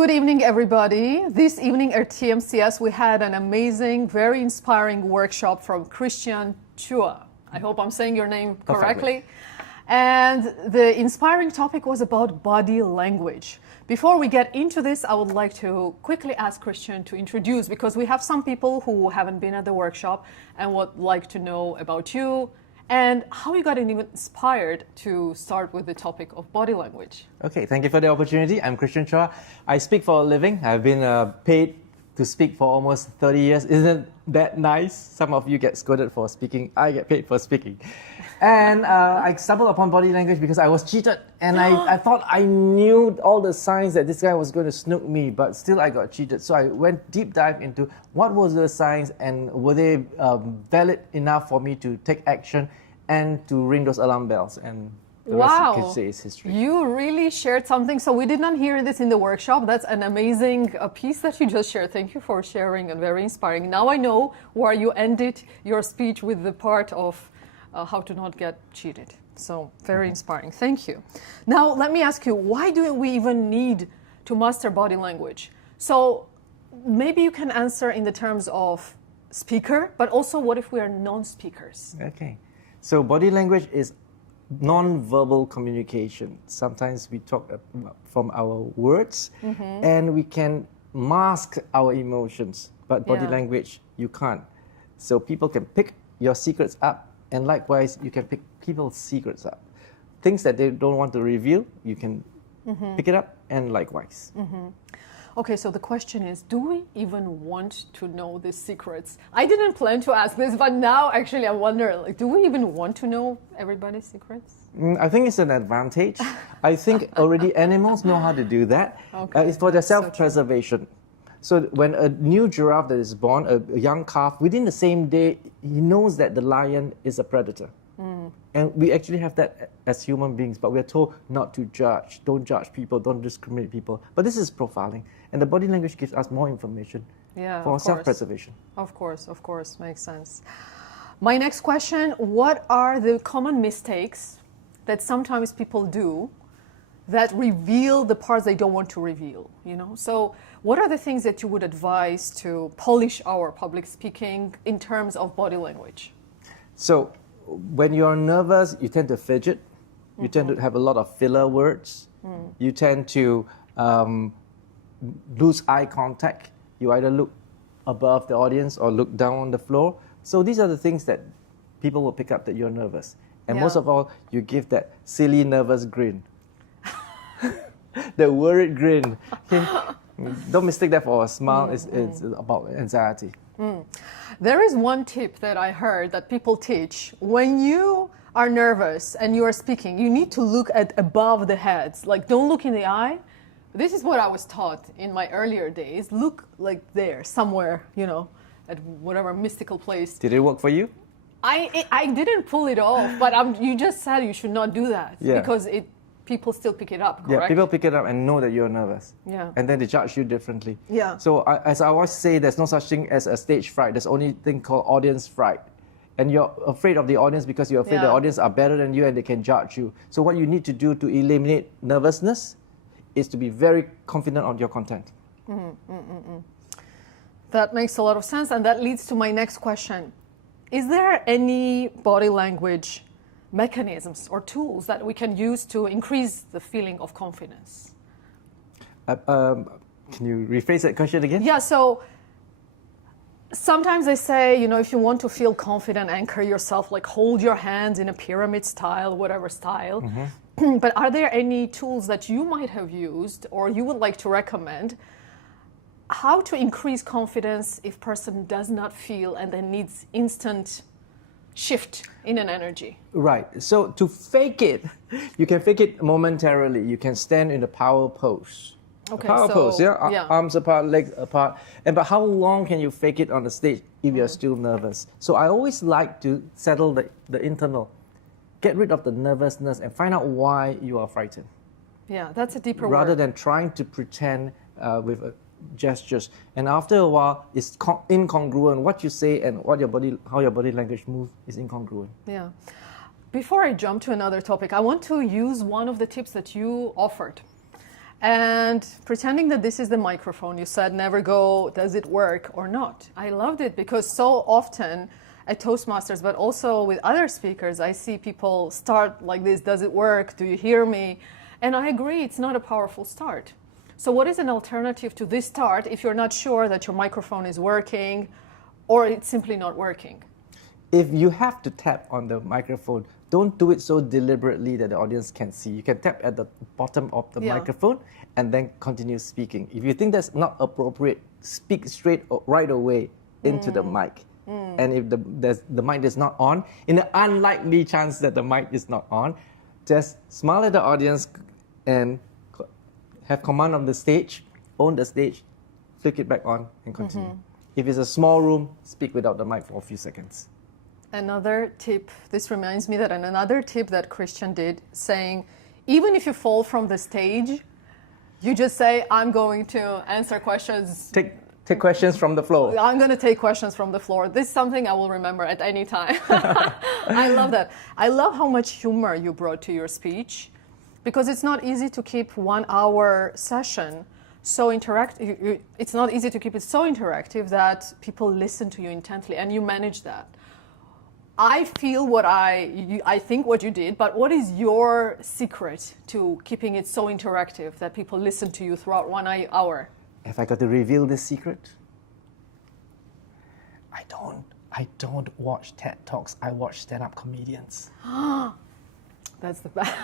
Good evening, everybody. This evening at TMCS, we had an amazing, very inspiring workshop from Christian Chua. I hope I'm saying your name correctly. And the inspiring topic was about body language. Before we get into this, I would like to quickly ask Christian to introduce, because we have some people who haven't been at the workshop and would like to know about you and how you got even inspired to start with the topic of body language. Okay, thank you for the opportunity. I'm Christian Chua. I speak for a living. I've been paid to speak for almost 30 years. Isn't that nice? Some of you get scolded for speaking. I get paid for speaking. And I stumbled upon body language because I was cheated. And I thought I knew all the signs that this guy was going to snook me, but still I got cheated. So I went deep dive into what was the signs and were they valid enough for me to take action and to ring those alarm bells. And the rest you can say is history. You really shared something. So we did not hear this in the workshop. That's an amazing piece that you just shared. Thank you for sharing and very inspiring. Now I know where you ended your speech with the part of how to not get cheated. So very inspiring. Thank you. Now let me ask you, why do we even need to master body language? So maybe you can answer in the terms of speaker, but also what if we are non-speakers? Okay. So body language is non-verbal communication. Sometimes we talk from our words and we can mask our emotions, but body language, you can't. So people can pick your secrets up, and likewise, you can pick people's secrets up. Things that they don't want to reveal, you can pick it up, and likewise. Okay, so the question is, do we even want to know these secrets? I didn't plan to ask this, but now actually I wonder, like, do we even want to know everybody's secrets? I think it's an advantage. I think already animals know how to do that. Okay. It's for their self-preservation. So when a new giraffe that is born, a young calf, within the same day, he knows that the lion is a predator. And we actually have that as human beings, but we're told not to judge. Don't judge people, don't discriminate people. But this is profiling. And the body language gives us more information for self-preservation. Of course, makes sense. My next question, what are the common mistakes that sometimes people do that reveal the parts they don't want to reveal, you know? So what are the things that you would advise to polish our public speaking in terms of body language? So when you're nervous, you tend to fidget. You tend to have a lot of filler words. You tend to lose eye contact. You either look above the audience or look down on the floor. So these are the things that people will pick up that you're nervous. And most of all, you give that silly, nervous grin. The worried grin. Okay? Don't mistake that for a smile. It's about anxiety. There is one tip that I heard that people teach. When you are nervous and you are speaking, you need to look at above the heads. Like, don't look in the eye. This is what I was taught in my earlier days. Look like there, somewhere, you know, at whatever mystical place. Did it work for you? I didn't pull it off, but you just said you should not do that because people still pick it up, correct? Yeah, people pick it up and know that you're nervous. Yeah. And then they judge you differently. Yeah. So as I always say, there's no such thing as a stage fright. There's only thing called audience fright. And you're afraid of the audience because you're afraid the audience are better than you and they can judge you. So what you need to do to eliminate nervousness is to be very confident on your content. That makes a lot of sense, and that leads to my next question. Is there any body language mechanisms or tools that we can use to increase the feeling of confidence? Can you rephrase that question again? Yeah, so sometimes they say, you know, if you want to feel confident, anchor yourself, like hold your hands in a pyramid style, whatever style. But are there any tools that you might have used or you would like to recommend how to increase confidence if person does not feel and then needs instant shift in an energy? Right. So to fake it, you can fake it momentarily. You can stand in a power pose. Okay, power pose, arms apart, legs apart. But how long can you fake it on the stage if you're still nervous? So I always like to settle the internal. Get rid of the nervousness and find out why you are frightened. Yeah, that's a deeper rather word. than trying to pretend with gestures. And after a while, it's incongruent. What you say and how your body language moves is incongruent. Yeah. Before I jump to another topic, I want to use one of the tips that you offered. and pretending that this is the microphone. You said never go, does it work or not? I loved it because so often at Toastmasters, but also with other speakers, I see people start like this, does it work? Do you hear me? And I agree, it's not a powerful start. So what is an alternative to this start if you're not sure that your microphone is working or it's simply not working? If you have to tap on the microphone, don't do it so deliberately that the audience can see. You can tap at the bottom of the microphone and then continue speaking. If you think that's not appropriate, speak straight right away into the mic. And if the mic is not on, in the unlikely chance that the mic is not on, just smile at the audience and have command of the stage, own the stage, flick it back on and continue. If it's a small room, speak without the mic for a few seconds. Another tip, this reminds me that another tip that Christian did, saying, even if you fall from the stage, you just say, I'm going to answer questions. Take questions from the floor. I'm going to take questions from the floor. This is something I will remember at any time. I love that. I love how much humor you brought to your speech, because it's not easy to keep 1 hour session so interactive. It's not easy to keep it so interactive that people listen to you intently, and you manage that. I feel I think what you did, but what is your secret to keeping it so interactive that people listen to you throughout 1 hour? If I got to reveal this secret, I don't watch TED Talks. I watch stand-up comedians. That's the best.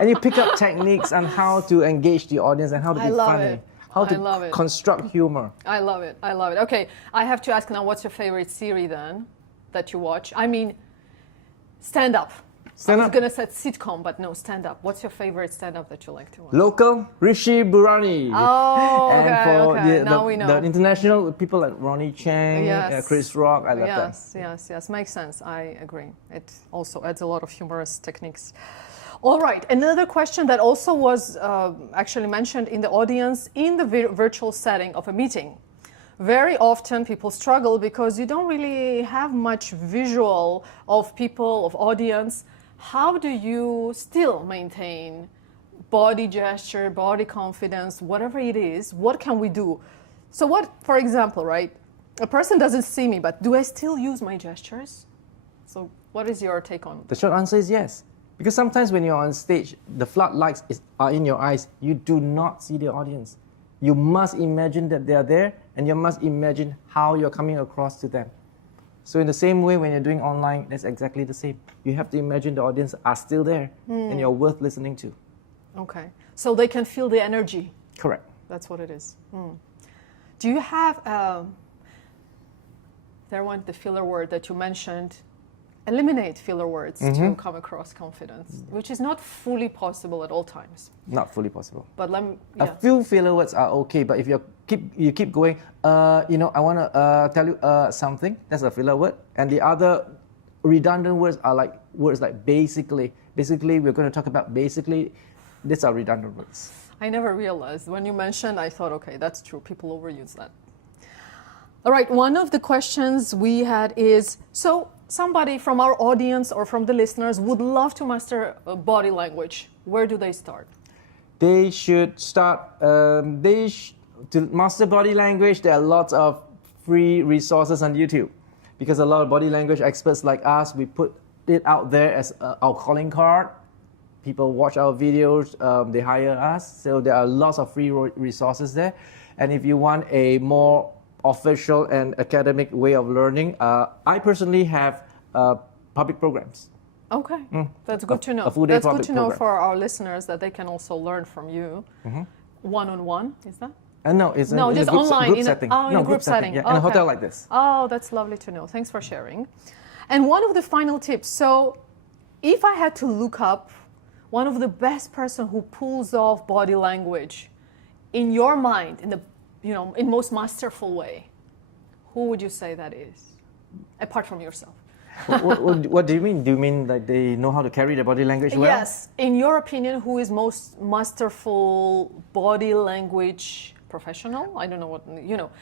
And you pick up techniques on how to engage the audience and how to be funny. How to construct humor. I love it. I love it. Okay, I have to ask now, what's your favorite series then that you watch? I mean, stand-up. I was going to say sitcom, but no, stand-up. What's your favorite stand-up that you like to watch? Local, Rishi Burani. Oh, okay, and for now we know. The international, people like Ronnie Chang, Yes. Chris Rock, I love them. Yes, makes sense. I agree. It also adds a lot of humorous techniques. All right, another question that also was actually mentioned in the audience in the virtual setting of a meeting. Very often people struggle because you don't really have much visual of people, of audience. How do you still maintain body gesture, body confidence, whatever it is? What can we do? So what, for example, right? A person doesn't see me, but do I still use my gestures? So what is your take on The short answer is yes. Because sometimes when you're on stage, the floodlights are in your eyes. You do not see the audience. You must imagine that they are there, and you must imagine how you're coming across to them. So in the same way, when you're doing online, that's exactly the same. You have to imagine the audience are still there, and you're worth listening to. Okay. So they can feel the energy. Correct. That's what it is. Do you have, the filler word that you mentioned, eliminate filler words to come across confidence, which is not fully possible at all times. Not fully possible. But a few filler words are okay, but if you keep going, I want to tell you something, that's a filler word. And the other redundant words are like words like basically. Basically, we're going to talk about basically. These are redundant words. I never realized. When you mentioned, I thought, okay, that's true. People overuse that. All right, one of the questions we had is, so somebody from our audience or from the listeners would love to master body language. Where do they start? They should start, to master body language, there are lots of free resources on YouTube. Because a lot of body language experts like us, we put it out there as our calling card. People watch our videos, they hire us. So there are lots of free resources there. And if you want a more official and academic way of learning, I personally have public programs. Okay, that's good to know. A full-day that's good public to know program. for our listeners that they can also learn from you. One-on-one, is that? No, it's No, in just a group, online. group in setting. a group setting. Yeah, in a hotel like this. Oh, that's lovely to know. Thanks for sharing. And one of the final tips. So, if I had to look up one of the best person who pulls off body language in your mind, in most masterful way, who would you say that is, apart from yourself? What do you mean? Do you mean like they know how to carry their body language well? Yes. In your opinion, who is most masterful body language professional? I don't know what,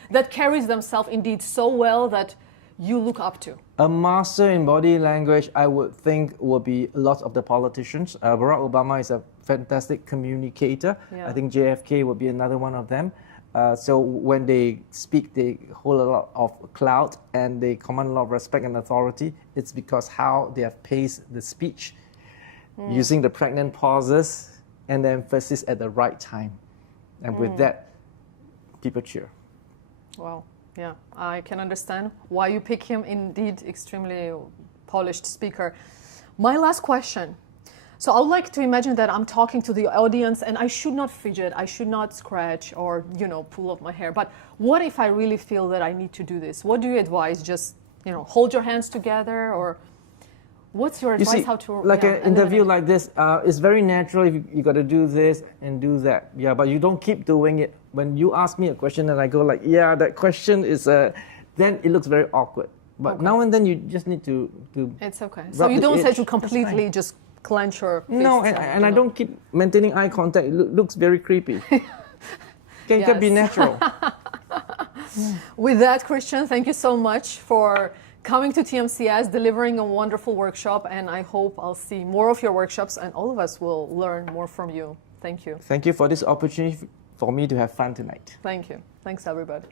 that carries themselves indeed so well that you look up to? A master in body language, I would think, would be lots of the politicians. Barack Obama is a fantastic communicator. Yeah. I think JFK would be another one of them. So when they speak, they hold a lot of clout and they command a lot of respect and authority. It's because how they have paced the speech, using the pregnant pauses and the emphasis at the right time. And with that, people cheer. Wow, yeah, I can understand why you pick him. Indeed, extremely polished speaker. My last question. So I would like to imagine that I'm talking to the audience and I should not fidget, I should not scratch or, pull up my hair. But what if I really feel that I need to do this? What do you advise? Just, hold your hands together, or what's your advice? You see, how to like an interview like this, it's very natural if you got to do this and do that. Yeah, but you don't keep doing it. When you ask me a question and I go like, yeah, that question is, then it looks very awkward. But now and then you just need to It's okay. So you don't say to completely just clench your fist. No, and I don't keep maintaining eye contact. It looks very creepy. Can be natural. With that, Christian, thank you so much for coming to TMCS, delivering a wonderful workshop, and I hope I'll see more of your workshops and all of us will learn more from you. Thank you. Thank you for this opportunity for me to have fun tonight. Thank you. Thanks, everybody.